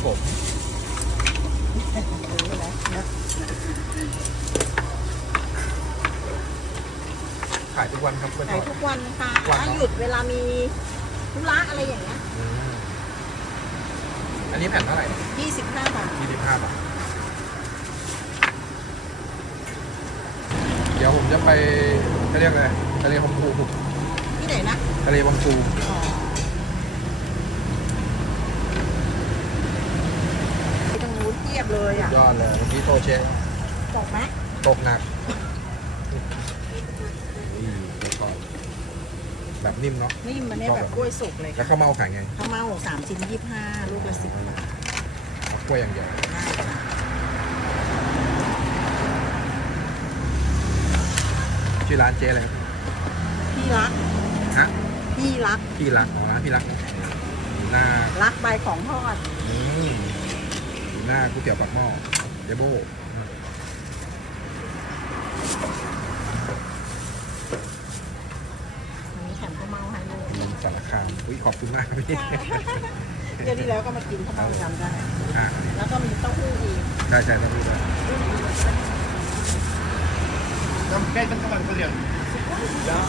ับผมขายทุกวันครับคุณหน่ขายทุกวันค่ะถ้าหยุดเวลามีธุระอะไรอย่างเงี้ยอันนี้แผ่นเท่าไหร่25 บาท ยี่สิบห้าบาท เดี๋ยวผมจะไปเะเรียกอะไรทะเลบางปูที่ไหนนะทะเลบางปูอ๋อ เทียบเลยอะยอดเลยเมื่อกี้โทรเช็คตกไหมตกหนักนี่แล้วก็แบบนิ่มเนาะนี่มันเนี่ยแบบกล้วยสุกเลยแล้วข้าวเมาขายไงข้าวเม่าสามชิ้นยี่ห้าลูกละสิบบาทเอากล้วยอย่างเดียวได้ค่ะชื่อร้านเจ๊อะไรครับพี่รักฮะพี่รักพี่รักอ๋อร้านพี่รักอยู่หน้ารักใบของทอด อืมอยู่ หน้าก๋วยเตี๋ยวปากหม้อเจโบอันนี้แถมข้าวเม่าให้ลูกลงสารคามอุ้ยขอบคุณมากพี่เดือนที่แล้วก็มากินข้าวเม่าจำได้ อ่าแล้วก็มีเต้าหู้อีกใช่ใช่ต้องพูดได้ Dann fällt man kann man verlieren. Ja.